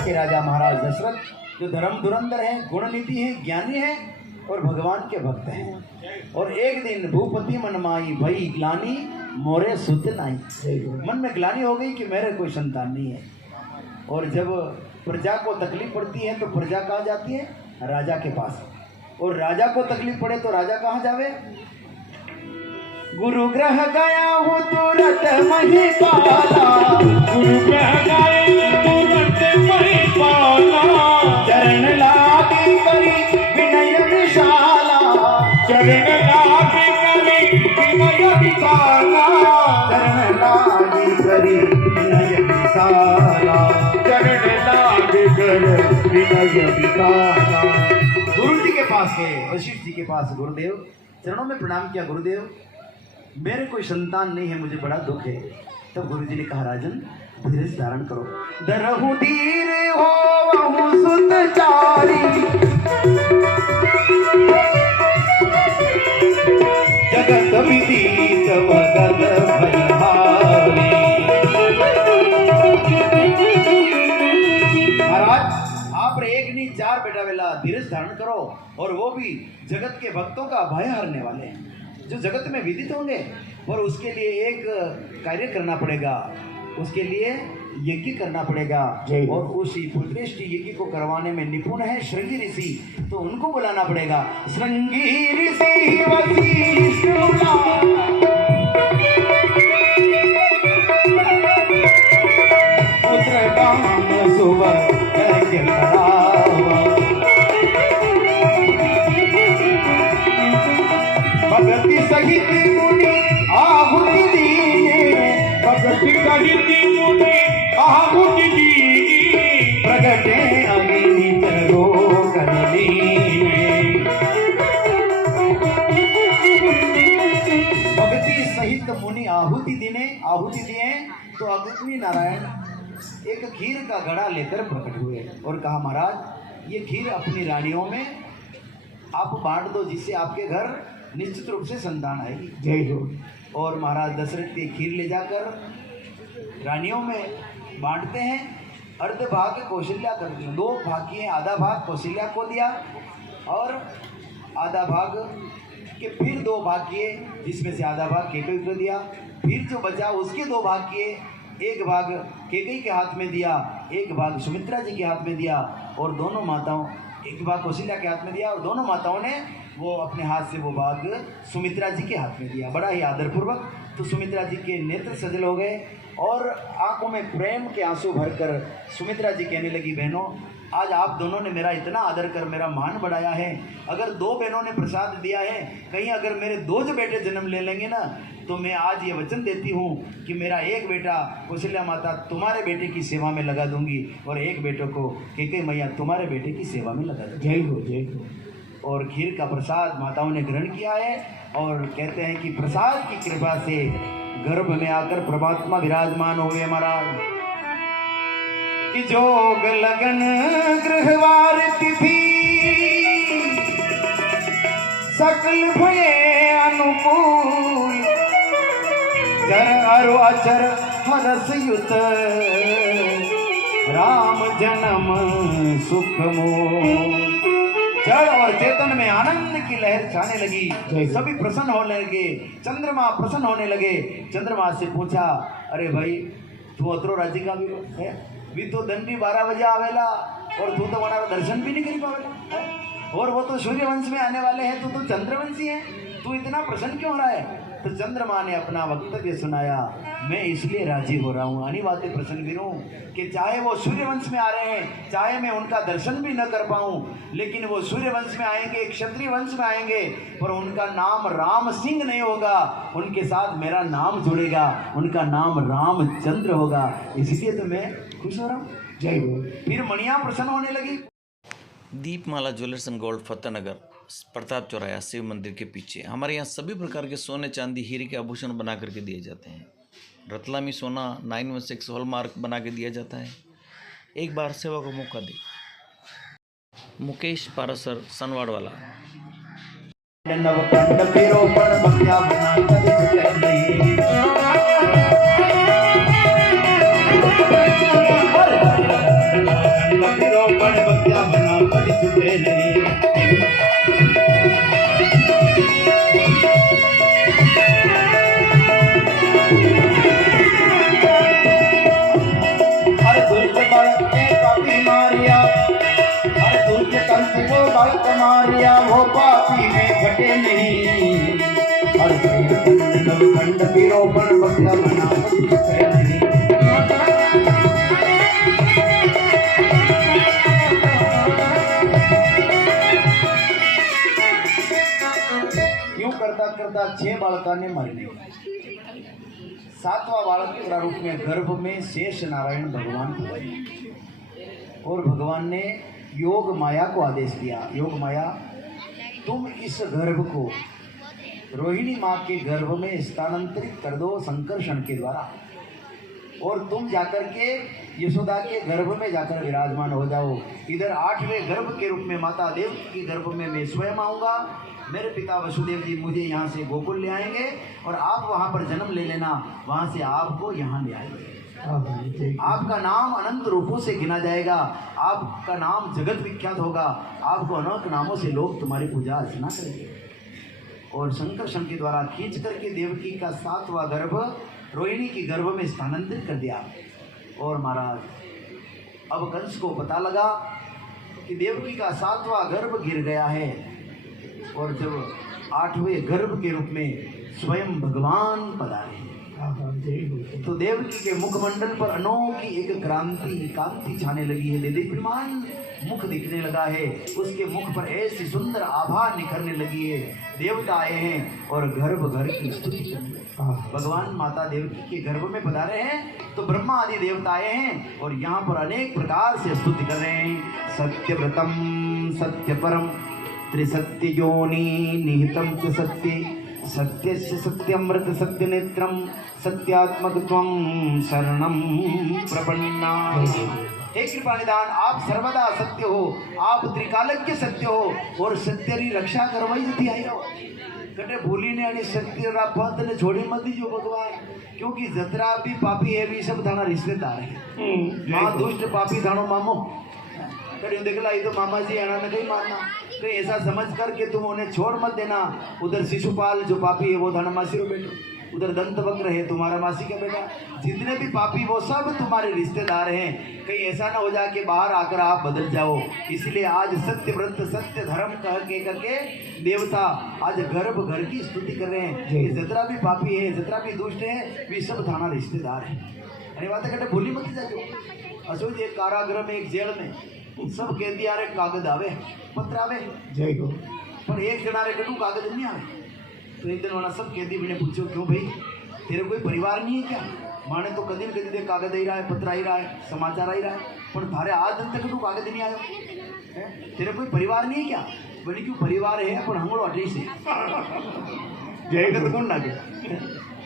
के राजा महाराज दशरथ, जो धर्म धुरंधर हैं, गुणनिधि हैं, ज्ञानी हैं और भगवान के भक्त हैं। और एक दिन भूपति मनमाई भई ग्लानि मोरे सुत नाई, मन में ग्लानि हो गई कि मेरे कोई संतान नहीं है। और जब प्रजा को तकलीफ पड़ती है तो प्रजा कहाँ जाती है? राजा के पास। और राजा को तकलीफ पड़े तो राजा कहाँ जावे? गुरु ग्रह गया हो तुरंत महिपाला, गुरु ग्रह गए तुरंत महिपाला, चरण लागी करी विनय विशाला, चरण लागे करी विनय विशाला, चरण लागी करी विनय विशाला, चरण लागे कर विनय विशाला। गुरु जी के पास गए, वशिष्ठ जी के पास, गुरुदेव चरणों में प्रणाम किया। गुरुदेव मेरे कोई संतान नहीं है, मुझे बड़ा दुख है। तब गुरु जी ने कहा, राजन धीरज धारण करो। दरहु धीर हो सुत चारी, जगत विदित वदन भयहारी। महाराज आप एक नहीं चार बेटा वेला धीरज धारण करो, और वो भी जगत के भक्तों का भय हरने वाले हैं, जो जगत में विदित होंगे। और उसके लिए एक कार्य करना पड़ेगा, उसके लिए यज्ञ करना पड़ेगा। और उसी पुत्रेष्टि यज्ञ को करवाने में निपुण है श्रृंगी ऋषि, तो उनको बुलाना पड़ेगा। श्रृंगी ऋषि वशिष्ठ पुत्र काम सुबह यज्ञ करावा, भगति सहित मुनि आहुति दीने, भगति सहित मुनि आहुति दीने, प्रगटे अग्नि चरो करलीने। भक्ति सहित मुनि आहुति देने, आहुति दिए तो अग्नि नारायण एक खीर का घड़ा लेकर प्रकट हुए और कहा, महाराज ये खीर अपनी रानियों में आप बांट दो, जिससे आपके घर निश्चित रूप से संतान आएगी। जय हो। और महाराज दशरथ की खीर ले जाकर रानियों में बांटते हैं। अर्ध भाग कौशल्या कर दिया, 2 भाग किए, आधा भाग कौशल्या को दिया और आधा भाग के फिर 2 भाग किए, जिसमें से आधा भाग केकई को दिया। फिर जो बचा उसके 2 भाग किए, एक भाग केकई के हाथ में दिया, एक भाग सुमित्रा जी के हाथ में दिया, और दोनों माताओं, एक भाग कौशल्या के हाथ में दिया और दोनों माताओं ने वो अपने हाथ से वो भाग सुमित्रा जी के हाथ में दिया, बड़ा ही आदरपूर्वक। तो सुमित्रा जी के नेत्र सजल हो गए और आंखों में प्रेम के आंसू भरकर सुमित्रा जी कहने लगी, बहनों आज आप दोनों ने मेरा इतना आदर कर मेरा मान बढ़ाया है। अगर 2 बहनों ने प्रसाद दिया है, कहीं अगर मेरे 2 जो बेटे जन्म ले लेंगे ना, तो मैं आज ये वचन देती हूँ कि मेरा एक बेटा कौशल्या माता तुम्हारे बेटे की सेवा में लगा दूंगी और एक बेटे को केकई मैया तुम्हारे बेटे की सेवा में लगा दूंगी। जय हो, जय हो। और खीर का प्रसाद माताओं ने ग्रहण किया है और कहते हैं कि प्रसाद की कृपा से गर्भ में आकर परमात्मा विराजमान हुए महाराज। कि जोग लगन गृहवार तिथि सकल भये अनुकूल, चर अरु अचर हरस युत राम जन्म सुख मोह। जड़ और चेतन में आनंद की लहर छाने लगी, सभी प्रसन्न होने लगे, चंद्रमा प्रसन्न होने लगे। चंद्रमा से पूछा, अरे भाई तू अतरो राज्य का भी है, भी तो दंडी 12 बजे आवेला और तू तो हमारा दर्शन भी नहीं कर पावेला, और वो तो सूर्यवंश में आने वाले हैं, तू तो चंद्रवंशी है, तू इतना प्रसन्न क्यों हो रहा है? तो चंद्रमा ने अपना वक्तव्य सुनाया, मैं इसलिए राजी हो रहा हूँ, अनिवार्य प्रसन्न भी हूँ कि चाहे वो सूर्यवंश में आ रहे हैं, चाहे मैं उनका दर्शन भी न कर पाऊँ, लेकिन वो सूर्यवंश में आएंगे, क्षत्रिय वंश में आएंगे, पर उनका नाम राम सिंह नहीं होगा, उनके साथ मेरा नाम जुड़ेगा, उनका नाम रामचंद्र होगा, इसलिए तो मैं खुश हो रहा हूँ। जय हो। फिर मणिया प्रसन्न होने लगी। Deepmala jewellers and gold Fatehnagar Pratap चौराहा शिव मंदिर के पीछे। हमारे यहाँ सभी प्रकार के सोने चांदी हीरे के आभूषण बना करके दिए जाते हैं। रतलामी सोना 916 हॉलमार्क बना के दिया जाता है। एक बार सेवा का मौका दे। मुकेश पारासर सनवाड़ वाला। वो पापी में घटे नहीं। हर खंड पीरो पर बंदा बना नहीं। यूं करता करता 6 बालका ने मरने 7वां बालक के रूप में गर्भ में शेष नारायण भगवान थे। और भगवान ने योग माया को आदेश दिया, योग माया तुम इस गर्भ को रोहिणी माँ के गर्भ में स्थानांतरित कर दो संकर्षण के द्वारा, और तुम जाकर के यशोदा के गर्भ में जाकर विराजमान हो जाओ। इधर 8वें गर्भ के रूप में माता देव के गर्भ में मैं स्वयं आऊँगा। मेरे पिता वसुदेव जी मुझे यहाँ से गोकुल ले आएंगे और आप वहाँ पर जन्म ले लेना, वहाँ से आपको यहाँ ले आएंगे। आपका नाम अनंत रूपों से गिना जाएगा, आपका नाम जगत विख्यात होगा, आपको अनेक नामों से लोग तुम्हारी पूजा अर्चना करेंगे। और संकर्षण के द्वारा खींच करके देवकी का 7वां गर्भ रोहिणी की गर्भ में स्थानांतरित कर दिया। और महाराज अब कंस को पता लगा कि देवकी का 7वां गर्भ गिर गया है, और जब 8वें गर्भ के रूप में स्वयं भगवान पधारे तो देवकी के मुखमंडल पर अनोखी एक कांति छाने लगी है। दीप्यमान मुख दिखने लगा है, उसके मुख पर ऐसी सुंदर आभा निखरने लगी है। देवता आए हैं और गर्भ घर की स्तुति करने लगे। भगवान माता देवकी के गर्भ में पधारे हैं तो ब्रह्मा आदि देवता आए हैं और यहाँ पर अनेक प्रकार से स्तुति कर रहे हैं। सत्यव्रतम सत्यपरम त्रिसत्य योनि निहितम च सत्ये सत्यस्य सत्यमृत सत्यनेत्रम सत्यात्मकत्वं शरणं प्रपन्ना। हे कृपा निधान, आप सर्वदा सत्य हो, आप त्रिकालज्ञ सत्य हो और सत्यरी रक्षा करवाई जती आई रहो। कटे भूली ने आणि सत्य पद ने छोड़ी मत दीजो भगवान, क्योंकि जतरा भी पापी है भी सब थाना रिश्तेदार है। माँ दुष्ट पापी थानो मामो कड़ी देखला ये तो मामा जी आना नहीं मानना, तो ऐसा समझ करके तुम उन्हें छोड़ मत देना। उधर शिशुपाल जो पापी है वो थाना मासी रो बेटो, उधर दंत वक्र है तुम्हारा मासी का बेटा, जितने भी पापी वो सब तुम्हारे रिश्तेदार हैं। कहीं ऐसा ना हो जाए कि बाहर आकर आप बदल जाओ। इसलिए आज सत्य व्रत सत्य धर्म कह के करके देवता आज गर्भ घर की स्तुति कर रहे हैं। जितना भी पापी है जितना भी दुष्ट है वे सब थाना रिश्तेदार है। अरे बात कहते भूली मत जाओ। असो एक कारागृह में एक जेल में सब कैदी आ रहे, कागज आवे पत्र आवे जय गो, पर एक जना रे कटू कागज नहीं आवे। तो एक दिन वाला सब कैदी ने पूछो क्यों भाई तेरे कोई परिवार नहीं है क्या? माने तो कदी कदी दे कागज आई रहा है, पत्र आई रहा है, समाचार आई रहा है, पर थारे आज दिन तक कटू कागज नहीं आयो। तेरे कोई परिवार नहीं है क्या? बोले क्यों परिवार है पर हमरो अटरी से जय गत कौन लागे।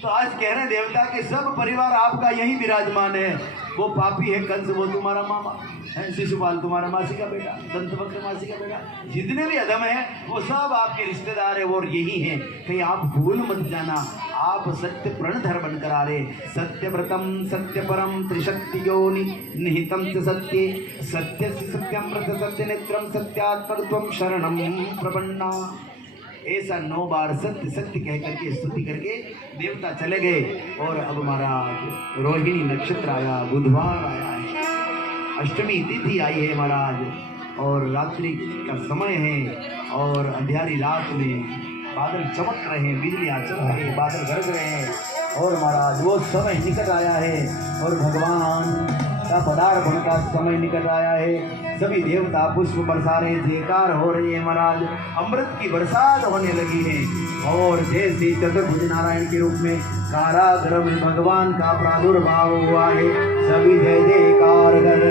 तो आज कह रहे देवता के सब परिवार आपका यही विराजमान है। वो पापी है कंस वो तुम्हारा मामा है, शिशुपाल तुम्हारा मासी का बेटा, दंतवक्र मासी का बेटा, जितने भी अधम है वो सब आपके रिश्तेदार है और यही हैं। कहीं आप भूल मत जाना, आप सत्य प्रणधर बनकर आ रहे। सत्यव्रतम सत्यपरम त्रिशक्ति योनि निहितम च सत्ये सत्यस्य सत्यमृत सत्यनेत्रम सत्यात्मकत्वं शरणं प्रपन्ना। ऐसा 9 बार सत्य सत्य कह करके स्तुति करके देवता चले गए। और अब महाराज रोहिणी नक्षत्र आया, बुधवार आया है, अष्टमी तिथि आई है महाराज, और रात्रि का समय है और अंधेरी रात में बादल चमक रहे हैं, बिजलियाँ चल रही है, बादल गरज रहे हैं और महाराज वो समय निकट आया है और भगवान का पदार्पण का समय निकट आया है। सभी देवता पुष्प बरसा रहे, जयकार हो रही है महाराज, अमृत की बरसात होने लगी है। और जैसे चतुर्भुज नारायण के रूप में कारागृह में भगवान का प्रादुर्भाव हुआ है, सभी जय जयकार कर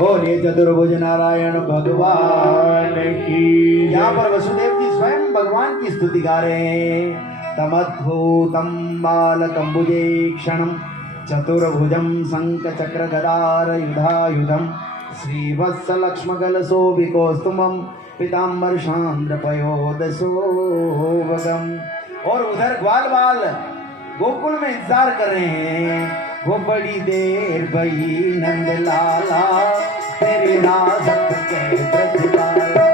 बोले चतुर्भुज नारायण भगवान की। यहाँ पर वसुदेव जी स्वयं भगवान की स्तुति गा रहे हैं। तमद्भूतं बालकम्बुजे क्षणं चतुर्भुजं शङ्खचक्रगदारयुधायुधं श्रीवत्सलक्ष्मकलशोभिकौस्तुभं पीताम्बरशान्द्रपयोदशोभगम्। और उधर ग्वाल बाल गोकुल में इंतजार कर रहे हैं। वो बड़ी देर भई नंदलाला तेरे नाज़क के ब्रजबाला,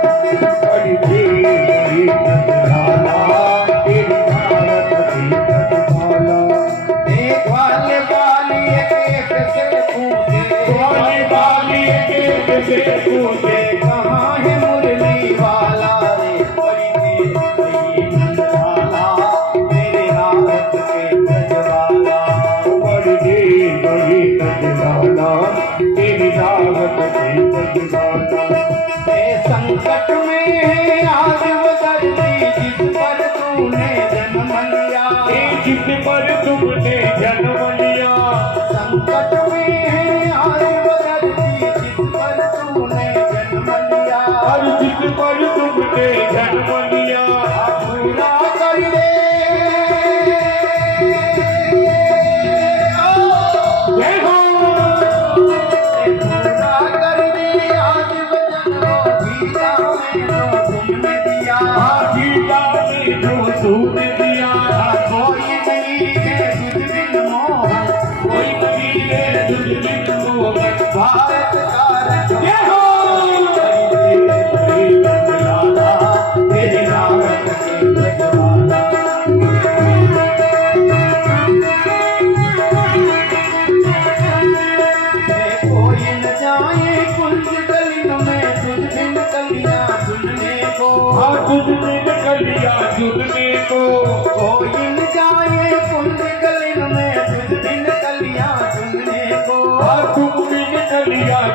बड़ी देर भई नंदलाला तेरे नाज़क के ब्रजबाला। एक वाले बाली एक से पूछे, वाले बाली एक से पूछे कहाँ है मुरली वाला।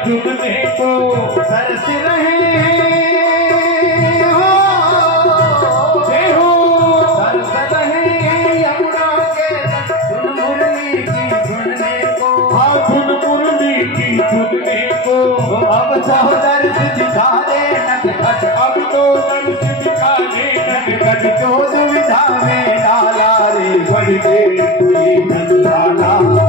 सुनने को तरस रहे हो, तरस रहे यमुना के धुन मुरली की सुनने को। हाँ धुन मुरली की सुनने को। अब तो दर्श दिखा दे नटखट, अब तो दर्श दिखा दे नटखट, जो दुविधा में डाला रे बड़ी देर कोई नजराना।